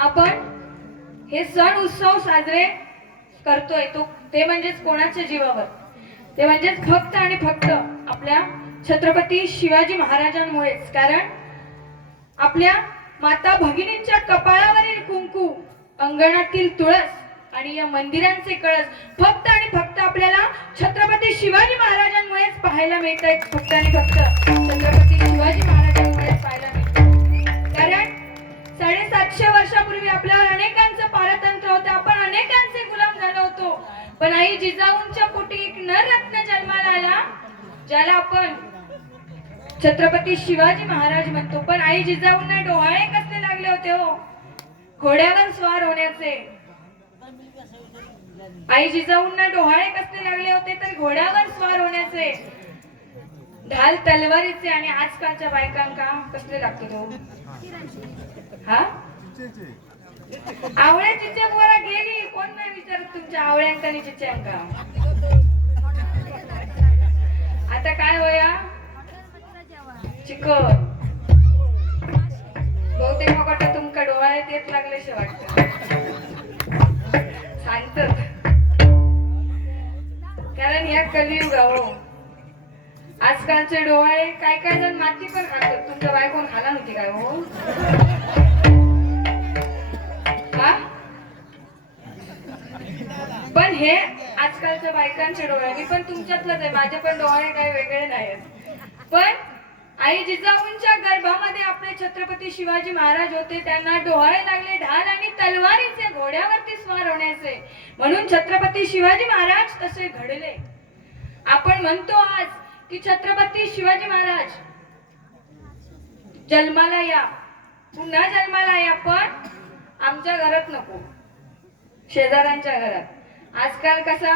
आपण हे सण उत्सव साजरे करतोय. तो ते म्हणजेच कोणाच्या जीवावर? ते म्हणजेच फक्त आणि फक्त आपल्या छत्रपती शिवाजी महाराजांमुळेच. कारण आपल्या माता भगिनींच्या कपाळावरील कुंकू अंगणातील तुळस आणि या मंदिरांचे कळस फक्त आणि फक्त आपल्याला छत्रपती शिवाजी महाराजांमुळेच पाहायला मिळत आहेत फक्त आणि फक्त छत्रपती शिवाजी महाराज साडेसातशे वर्षापूर्वी आपल्यावर अनेकांचं पारतंत्र होतं. आपण अनेकांचे गुलाम झालो होतो. पण आई जिजाऊंच्या पोटी एक नररत्न जन्माला आला ज्याला आपण छत्रपती शिवाजी महाराज म्हणतो. पण आई जिजाऊंना डोहाळे कसले लागले होते हो? घोड्यावर स्वार होण्याचे. आई जिजाऊंना डोहाळे कसले लागले होते? तर घोड्यावर स्वार होण्याचे. ढाल तलवारीचे आणि आजकालच्या बायकांका कसले लागते हो? हा? आवळ्या चिचक वर गेली. कोण नाही विचारत तुमच्या आवळ्यांका आणि चिचयांका? आता काय होया? चिकन. बहुतेक मग वाटतं तुमका डोळ्यात येत लागल्याशे वाटत. सांगतात. कारण या कलियुग हो. आजकालचे डोळे काय काय जण माती पण खातात तुमच्या बायकोन खाला नव्हती काय हो? आजकालच्या बायकांच्या डोळे मी पण तुमच्यातलंच आहे. माझे पण डोळे काही वेगळे नाहीत पण आई जिजाऊंच्या गर्भामध्ये आपले छत्रपती शिवाजी महाराज होते. त्यांना डोहाळे लागले ढाल आणि तलवारीचे घोड्यावरती स्वार होण्याचे. म्हणून छत्रपती शिवाजी महाराज तसे घडले. आपण म्हणतो आज की छत्रपती शिवाजी महाराज जन्माला या. पुन्हा जन्माला या पण आमच्या घरात नको. शेजाऱ्यांच्या घरात. आजकाल कसा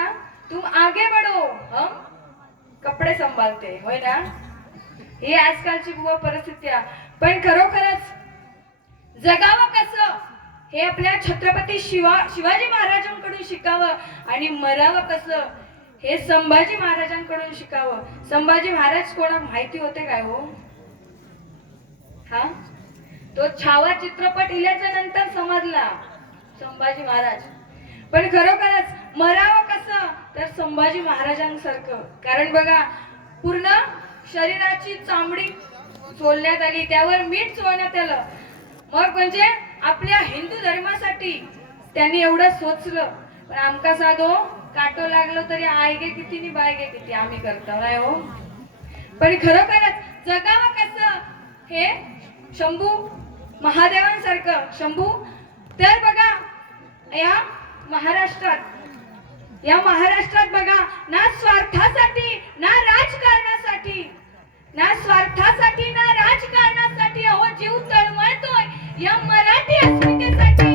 तुम आगे बढो। हम कपडे संभालते होय ना? ही आजकालची बुवा परिस्थिती आहे. पण खरोखरच जगावं कसं? हे आपल्या छत्रपती शिवा शिवाजी महाराजांकडून शिकावं आणि मरावं कसं? हे संभाजी महाराजांकडून शिकावं. संभाजी महाराज कोणा माहिती होते काय हो? हा? तो छावा चित्रपट इल्याच्या नंतर समजला. संभाजी महाराज. पण खरोखरच मरावं कसं? तर संभाजी महाराजांसारखं. कारण बघा पूर्ण शरीराची चामडी चोलण्यात आली त्यावर मीठ चोळण्यात आलं. मग म्हणजे आपल्या हिंदू धर्मासाठी त्यांनी एवढं सोचलं. पण आमका साधो काटो लागलो तरी आयगे किती नि बायगे किती आम्ही करतो नाही हो? पण खरोखरच जगावं कसं? हे शंभू महादेवांसारखं. शंभू तर बघा या महाराष्ट्रात. या महाराष्ट्रात बघा ना स्वार्थासाठी ना राजकारणासाठी ना स्वार्थासाठी ना राजकारणासाठी अहो जीव तळमळतोय. या मराठी अस्मितेसाठी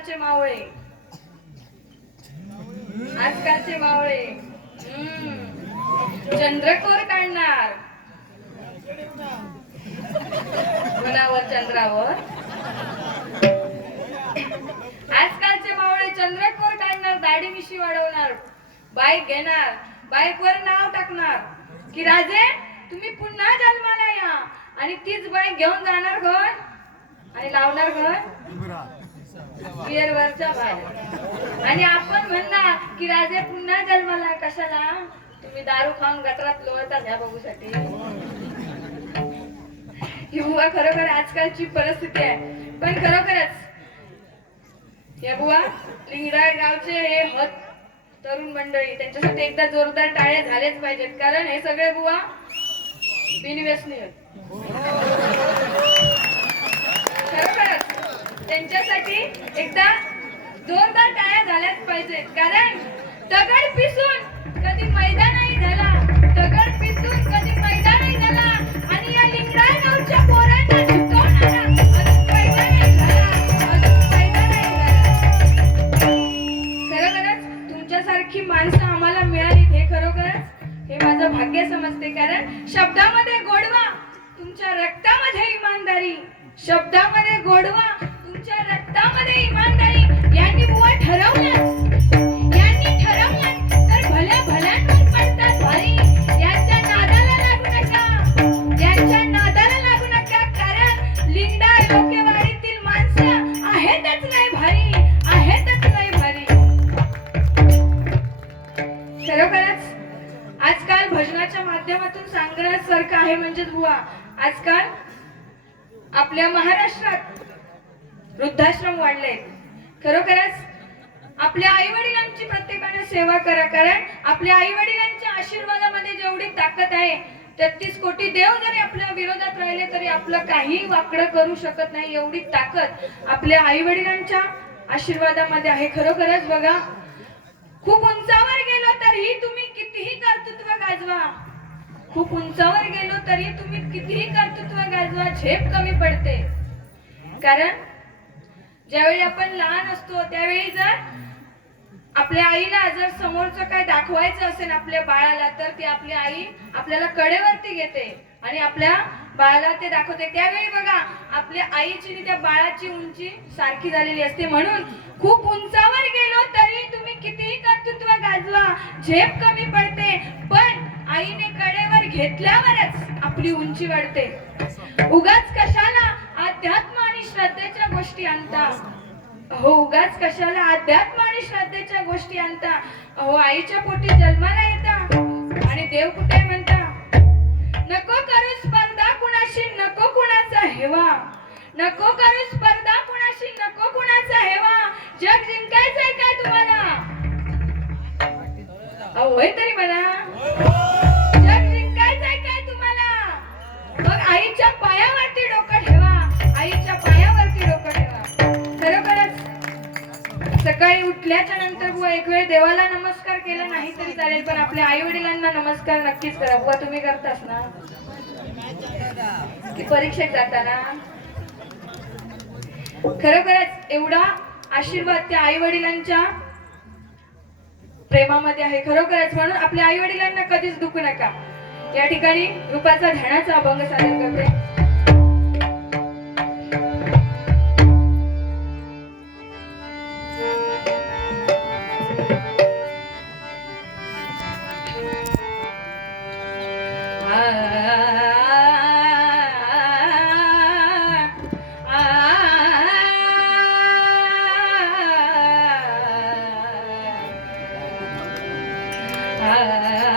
आजकालचे मावळे. आजकालचे मावळे. चंद्रकोर काढणार. मनावर चंद्रावर. आजकालचे मावळे चंद्रकोर काढणार दाढी मिशी वाढवणार बाईक घेणार बाईक वर नाव टाकणार. की राजे तुम्ही पुन्हा जन्माला या. आणि तीच बाईक घेऊन जाणार घर. आणि लावणार घर. बाहेर आणि आपण म्हणणार की राजे पुन्हा जन्माला कशाला? तुम्ही दारू खाऊन गटरात लोळता ह्या बघूसाठी. ही बुवा खरोखर आजकालची परिस्थिती आहे. पण खरोखरच या बुवा लिंगराळ गावचे हे मत तरुण मंडळी त्यांच्यासाठी एकदा जोरदार टाळ्या झालेच पाहिजेत. कारण हे सगळे बुवा बिनव्यसनी आहेत. त्यांच्यासाठी एकदा जोरदार टाळ्या झाल्याच पाहिजेत कारण दगड पिसून कधी मैदानही झाला दगड पिसून कधी मैदानही झाला आणि या लिंगराय गावच्या पोरांना शिकवणारा खरोखरच तुमच्यासारखी माणसं आम्हाला मिळाली हे खरोखरच हे माझं भाग्य समजते. कारण शब्दामध्ये गोडवा तुमच्या रक्तामध्ये इमानदारी शब्दामध्ये गोडवा तुमच्या रक्तामध्ये इमानदारी यांनी बुवा ठरवलं यांनी ठरवलं तर भल्या भल्यांवर पडतात भारी. यांच्या नादाला लागू नका. यांच्या नादाला लागू नका. कारण लिंगडा योग्यवाडीतील माणसं आहेतच नाही भारी. आहेतच नाही भारी. खरोखरच आजकाल भजनाच्या माध्यमातून सांगण्यासारखं आहे म्हणजेच बुवा. आजकाल आपल्या महाराष्ट्रात वृद्धाश्रम वाढले खरोखरच आपल्या आई वडिलांची प्रत्येकाने सेवा करा कारण आपल्या आई वडिलांच्या आशीर्वादामध्ये जेवढी ताकद आहे तेहतीस कोटी देव जरी आपल्या विरोधात राहिले तरी आपलं काही वाकडं करू शकत नाही एवढी ताकद आपल्या आई वडिलांच्या आशीर्वादामध्ये आहे. खरोखरच बघा खूप उंचावर गेलो तरीही तुम्ही कितीही कर्तृत्व गाजवा. खूप उंचावर गेलो तरी तुम्ही कितीही कर्तृत्व गाजवा झेप कमी पडते. कारण ज्यावेळी आपण लहान असतो त्यावेळी जर आपल्या आईला जर समोरचं काय दाखवायचं असेल आपल्या बाळाला तर ती आपली आई आपल्याला कडेवरती घेते आणि आपल्या बाळाला ते दाखवते. त्यावेळी बघा आपल्या आईची आणि त्या बाळाची उंची सारखी झालेली असते. म्हणून खूप उंचावर गेलो तरी तुम्ही कितीही कर्तृत्व गाजवा झेप कमी पडते पण आईने कडेवर घेतल्यावरच आपली उंची वाढते. उगाच कशाला अध्यात्म श्रद्धेच्या गोष्टी आणता. हो उगाच कशाला अध्यात्म आणि श्रद्धेच्या गोष्टी आणता. हो आईच्या पोटी जन्माला येता. आणि देव कुठे म्हणता? नको करू स्पर्धा कुणाशी नको कुणाचा हेवा. नको करू स्पर्धा कुणाशी नको कुणाचा हेवा. जग जिंकायचंय काय तुम्हाला? होय तरी म्हणा. जग जिंकायचंय काय तुम्हाला? मग आईच्या पायावर सकाळी उठल्याच्या नंतर एक वेळ देवाला नमस्कार केला नाही तरी चालेल पण आपल्या आई वडिलांना नमस्कार नक्कीच करा. बुवा तुम्ही करतास ना? की परीक्षेत जाताना? खरोखरच एवढा आशीर्वाद त्या आई वडिलांच्या प्रेमामध्ये आहे. खरोखरच म्हणून आपल्या आई वडिलांना कधीच दुखू नका. या ठिकाणी रूपाचा ध्यानाचा अभंग सादर करते. Bye.